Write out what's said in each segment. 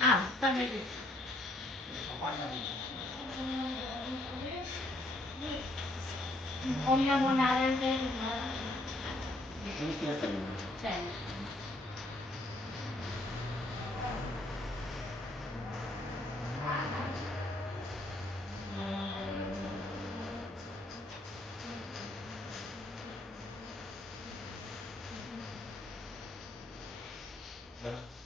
아, 땀이 엄마가 나를 데리고 네. 네.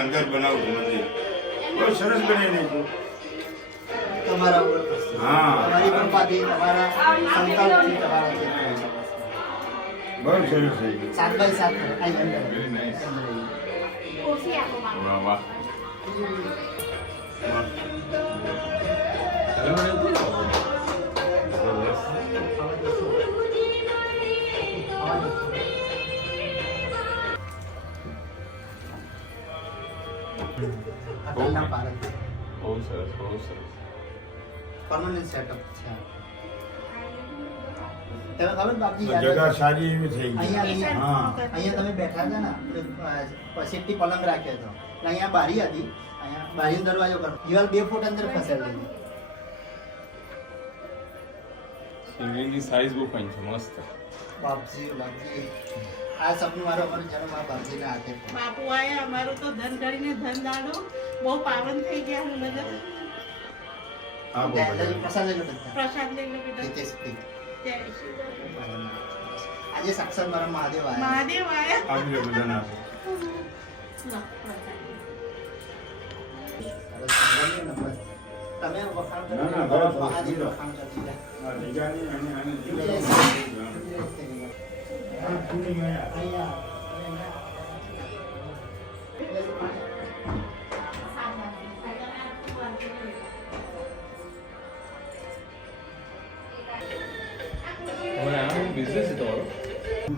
એના અંદર બનાવું છું મંદિર. બહુ સરસ બનાવી નાખ્યું તમારા હા. તમારી કૃપાથી તમારા સંકલ્પથી તમારા બહુ સરસ થઈ ગયું. સાત બાય સાત આઈ વાહ વાહ. અખંડ ભારત બહુ સરસ બહુ સરસ. પરમાનન્ટ સેટઅપ છે તમે ખબર બાપજી જગ્યા સારી એવી થઈ ગઈ. અહીંયા હા. અહીંયા તમે બેઠા હતા ને પછી સેફટી પલંગ રાખ્યો હતો. અહીંયા બારી હતી. અહીંયા બારીનો દરવાજો કરો દિવાલ બે ફૂટ અંદર ખસેડી શિવલિંગની સાઈઝ બહુ પણ છે મસ્ત. બાપજી બાપજી. આ સપનું મારો અમારો જન્મ આ બાપજીને હાથે બાપુ આયા અમારું તો ધન કરીને ધન દાડો. બહુ પાવન થઈ ગયા હું બધા. હા બહુ ત્યાં બધા. પ્રસાદ લઈ લો પ્રસાદ લઈ લો બધા. જય શ્રી આજે સાક્ષાત મારા મહાદેવ આયા. મહાદેવ આયા? આપો. લો, પ્રસાદ. સંભળાવ્યું ને બસ. તમે વખાણ કરો ના, ના. વખાણ જગાની અને અહીંયા.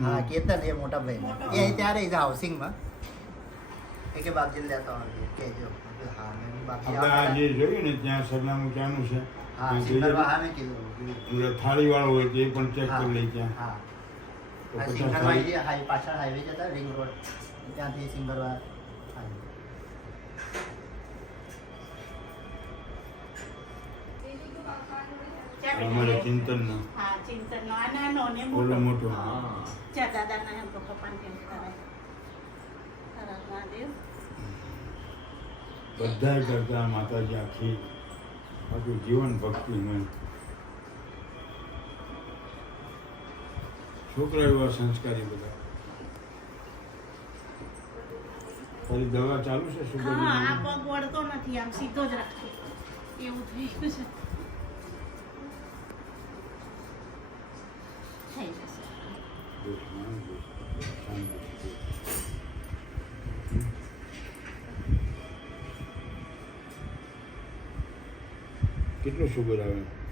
હા કેતન એ મોટા ભાઈ એ ત્યારે ત્યાં હાઉસિંગમાં એ કે બાપજી લેતા આવજો કહેજો. હા મેં કીધું આપણે આ જે જોયું ને ત્યાં સરનામું ક્યાંનું છે? હા જોઈએ. કીધું થાળી વાળો હોય તે પણ ચેક હા, કરી લઈ ત્યાં. હા. પાછળ હાઈવે જતા રિંગ રોડ ત્યાંથી સિંગરવા. અમારે હા આ નાનો ને મોટો. મોટો દાદા એમ તો પપ્પાને બધાય કરતા માતાજી આખી આખું જીવન ભક્તિમય છોકરા એવા સંસ્કારી બધા. તારી દવા ચાલુ છે શું હા આ પગ વળતો નથી આમ સીધો જ રાખજો એવું થઈ ગયું છે. થઈ જશે. કેટલું શુગર આવે?